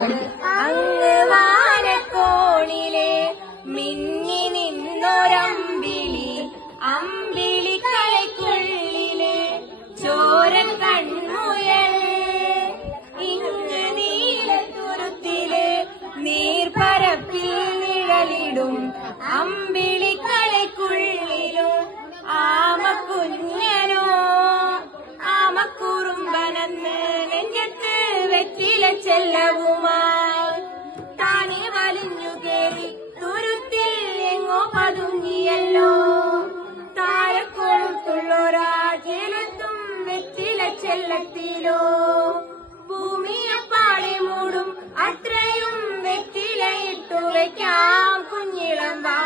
അങ്ങ് വാനക്കോണിലെ മിന്നി നിന്നൊരമ്പിളി അമ്പിളിക്കളയ്ക്കുള്ളിലെ ചോര കൺമുയൽ ഇങ്ങ് നീലത്തുരുത്തിലെ നീർപ്പരപ്പിൽ നിഴലിടും അമ്പിളിക്കളയ്ക്കുള്ളിലും ആമക്കുഞ്ഞനോ ആമക്കുറുമ്പനെന്ന് നെഞ്ചത്ത് വെറ്റില ചെല്ലവുമായി താനെ വലിഞ്ഞു കേറി തുരുത്തിൽ എങ്ങോ പതുങ്ങിയല്ലോ. താരക്കൊഴുത്തുള്ളൊരാജലത്തും വെറ്റില ചെല്ലത്തിലോ ഭൂമിയപ്പാടെ മൂടും അത്രയും വെറ്റിലയിട്ടു വയ്ക്കാം കുഞ്ഞിളം വാ